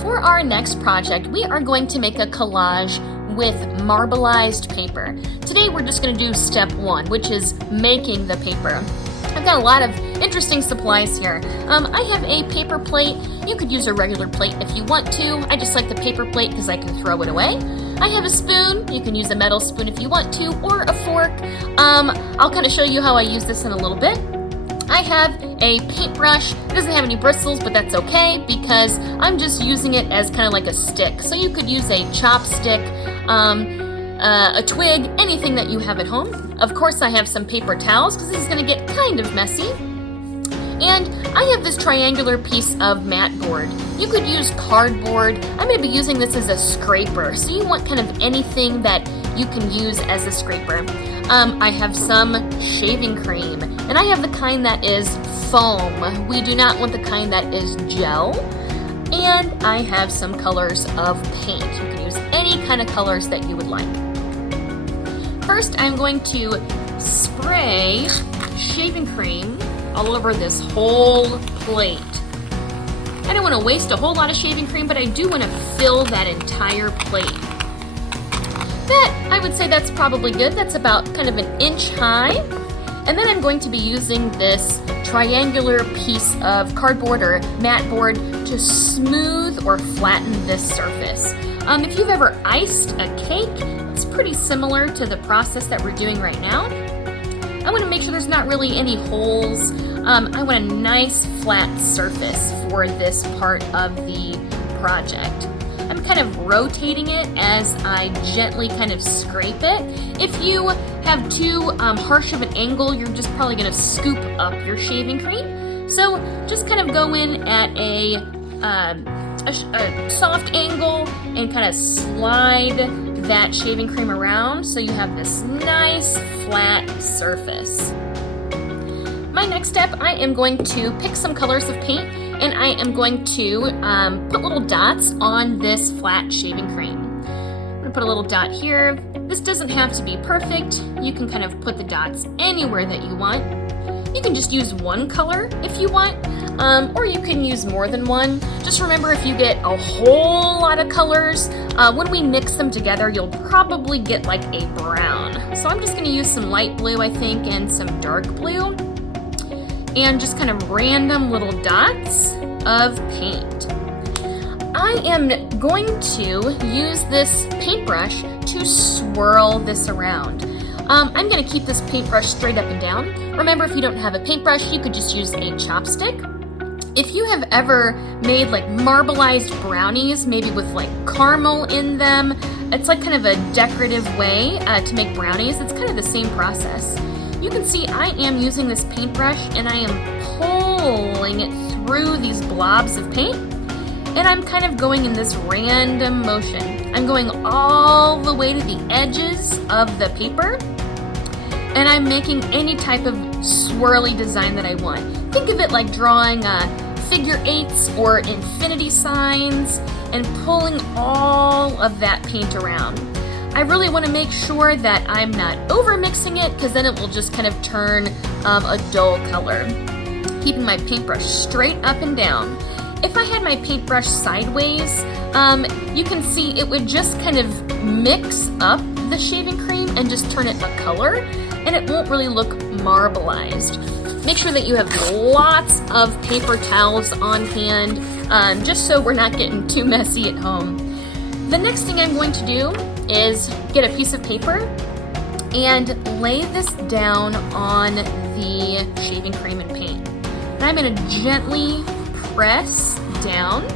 For our next project, we are going to make a collage with marbleized paper. Today we're just going to do step one, which is making the paper. I've got a lot of interesting supplies here. I have a paper plate. You could use a regular plate if you want to. I just like the paper plate because I can throw it away. I have a spoon. You can use a metal spoon if you want to, or a fork. I'll kind of show you how I use this in a little bit. I have a paintbrush. It doesn't have any bristles, but that's okay because I'm just using it as kind of like a stick. So you could use a chopstick, a twig, anything that you have at home. Of course, I have some paper towels because this is going to get kind of messy. And I have this triangular piece of mat board. You could use cardboard. I'm going to be using this as a scraper. So you want kind of anything that you can use as a scraper. I have some shaving cream, and I have the kind that is foam. We do not want the kind that is gel. And I have some colors of paint. You can use any kind of colors that you would like. First, I'm going to spray shaving cream all over this whole plate. I don't want to waste a whole lot of shaving cream, but I do want to fill that entire plate. That, I would say that's probably good. That's about kind of 1 inch high. And then I'm going to be using this triangular piece of cardboard or mat board to smooth or flatten this surface. If you've ever iced a cake, it's pretty similar to the process that we're doing right now. I want to make sure there's not really any holes. I want a nice flat surface for this part of the project. I'm kind of rotating it as I gently kind of scrape it. If you have too harsh of an angle, you're just probably going to scoop up your shaving cream. So just kind of go in at a soft angle and kind of slide that shaving cream around so you have this nice flat surface. My next step, I am going to pick some colors of paint and I am going to put little dots on this flat shaving cream. I'm going to put a little dot here. This doesn't have to be perfect. You can kind of put the dots anywhere that you want. You can just use one color if you want, or you can use more than one. Just remember, if you get a whole lot of colors, when we mix them together, you'll probably get like a brown. So I'm just going to use some light blue, I think, and some dark blue, and just kind of random little dots of paint. I am going to use this paintbrush to swirl this around. I'm going to keep this paintbrush straight up and down. Remember, if you don't have a paintbrush, you could just use a chopstick. If you have ever made like marbleized brownies, maybe with like caramel in them, it's like kind of a decorative way to make brownies. It's kind of the same process. You can see I am using this paintbrush and I am pulling it through these blobs of paint, and I'm kind of going in this random motion. I'm going all the way to the edges of the paper, and I'm making any type of swirly design that I want. Think of it like drawing figure 8s or infinity signs and pulling all of that paint around. I really want to make sure that I'm not over mixing it because then it will just kind of turn a dull color. Keeping my paintbrush straight up and down. If I had my paintbrush sideways, you can see it would just kind of mix up the shaving cream and just turn it a color, and it won't really look marbleized. Make sure that you have lots of paper towels on hand, just so we're not getting too messy at home. The next thing I'm going to do is get a piece of paper and lay this down on the shaving cream and paint. And I'm going to gently press down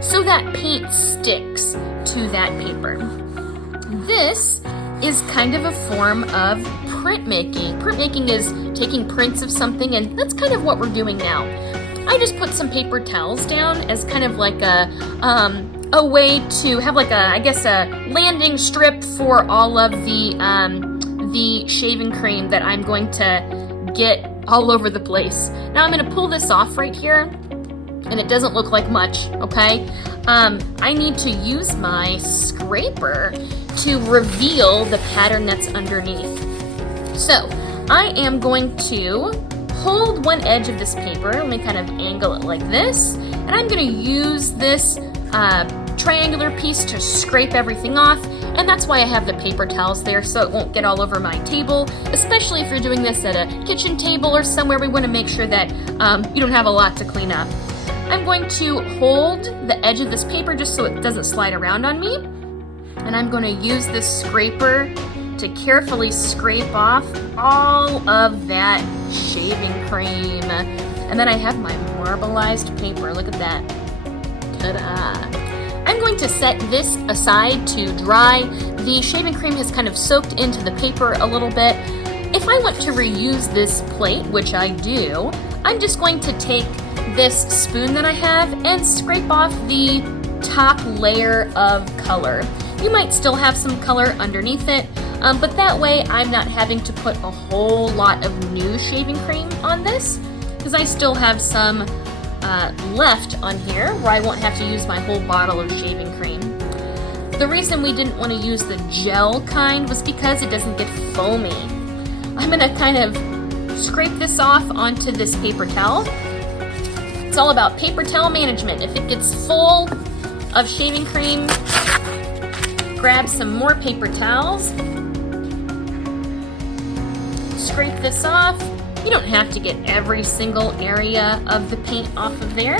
so that paint sticks to that paper. This is kind of a form of printmaking. Printmaking is taking prints of something, and that's kind of what we're doing now. I just put some paper towels down as kind of like a way to have like a landing strip for all of the shaving cream that I'm going to get all over the place. Now I'm going to pull this off right here, and it doesn't look like much, okay? I need to use my scraper to reveal the pattern that's underneath. So I am going to hold one edge of this paper. Let me kind of angle it like this, and I'm going to use this triangular piece to scrape everything off, and that's why I have the paper towels there so it won't get all over my table, especially if you're doing this at a kitchen table or somewhere. We want to make sure that you don't have a lot to clean up. I'm going to hold the edge of this paper just so it doesn't slide around on me, and I'm going to use this scraper to carefully scrape off all of that shaving cream. And then I have my marbleized paper. Look at that. Ta-da! I'm going to set this aside to dry. The shaving cream has kind of soaked into the paper a little bit. If I want to reuse this plate, which I do, I'm just going to take this spoon that I have and scrape off the top layer of color. You might still have some color underneath it, but that way I'm not having to put a whole lot of new shaving cream on this, because I still have some left on here where I won't have to use my whole bottle of shaving cream. The reason we didn't want to use the gel kind was because it doesn't get foamy. I'm going to kind of scrape this off onto this paper towel. It's all about paper towel management. If it gets full of shaving cream, grab some more paper towels, scrape this off. You don't have to get every single area of the paint off of there.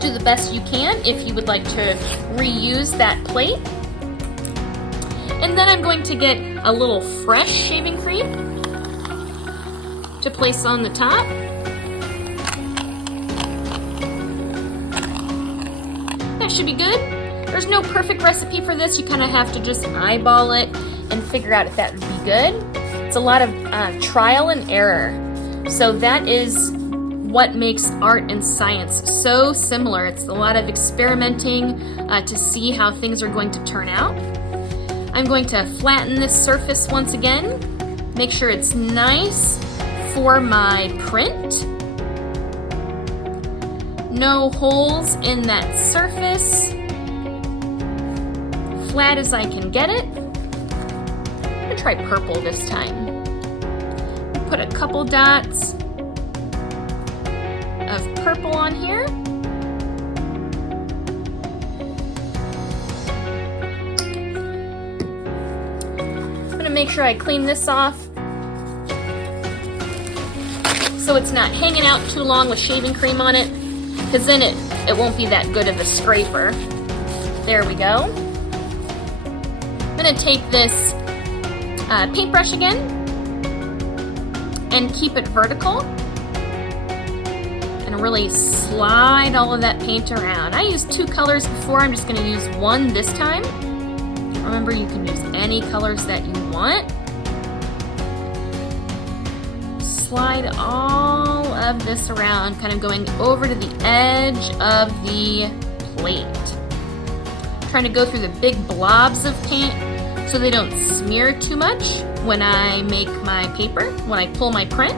Do the best you can if you would like to reuse that plate. And then I'm going to get a little fresh shaving cream to place on the top. That should be good. There's no perfect recipe for this. You kind of have to just eyeball it and figure out if that would be good. It's a lot of trial and error. So that is what makes art and science so similar. It's a lot of experimenting to see how things are going to turn out. I'm going to flatten this surface once again. Make sure it's nice for my print. No holes in that surface. Flat as I can get it. I'm gonna try purple this time. Put a couple dots of purple on here. I'm gonna make sure I clean this off so it's not hanging out too long with shaving cream on it, because then it won't be that good of a scraper. There we go. I'm gonna take this paintbrush again and keep it vertical and really slide all of that paint around. I used 2 colors before. I'm just gonna use 1 this time. Remember, you can use any colors that you want. Slide all of this around, kind of going over to the edge of the plate. Trying to go through the big blobs of paint so they don't smear too much when I make my paper, when I pull my print.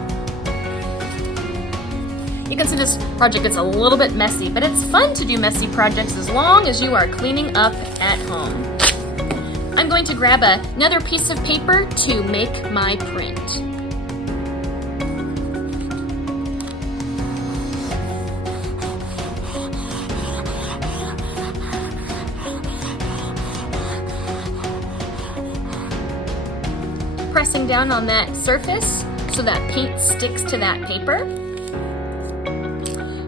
You can see this project gets a little bit messy, but it's fun to do messy projects as long as you are cleaning up at home. I'm going to grab another piece of paper to make my print. Pressing down on that surface so that paint sticks to that paper.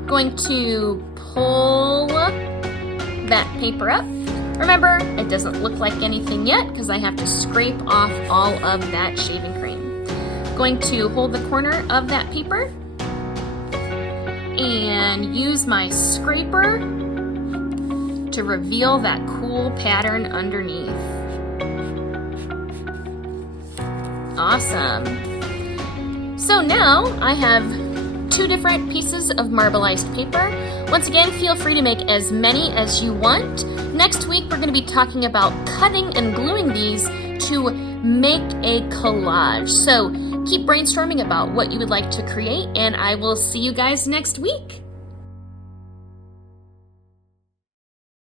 Going to pull that paper up. Remember, it doesn't look like anything yet because I have to scrape off all of that shaving cream. Going to hold the corner of that paper and use my scraper to reveal that cool pattern underneath. Awesome. So now I have 2 different pieces of marbleized paper. Once again, feel free to make as many as you want. Next week, we're going to be talking about cutting and gluing these to make a collage. So keep brainstorming about what you would like to create, and I will see you guys next week.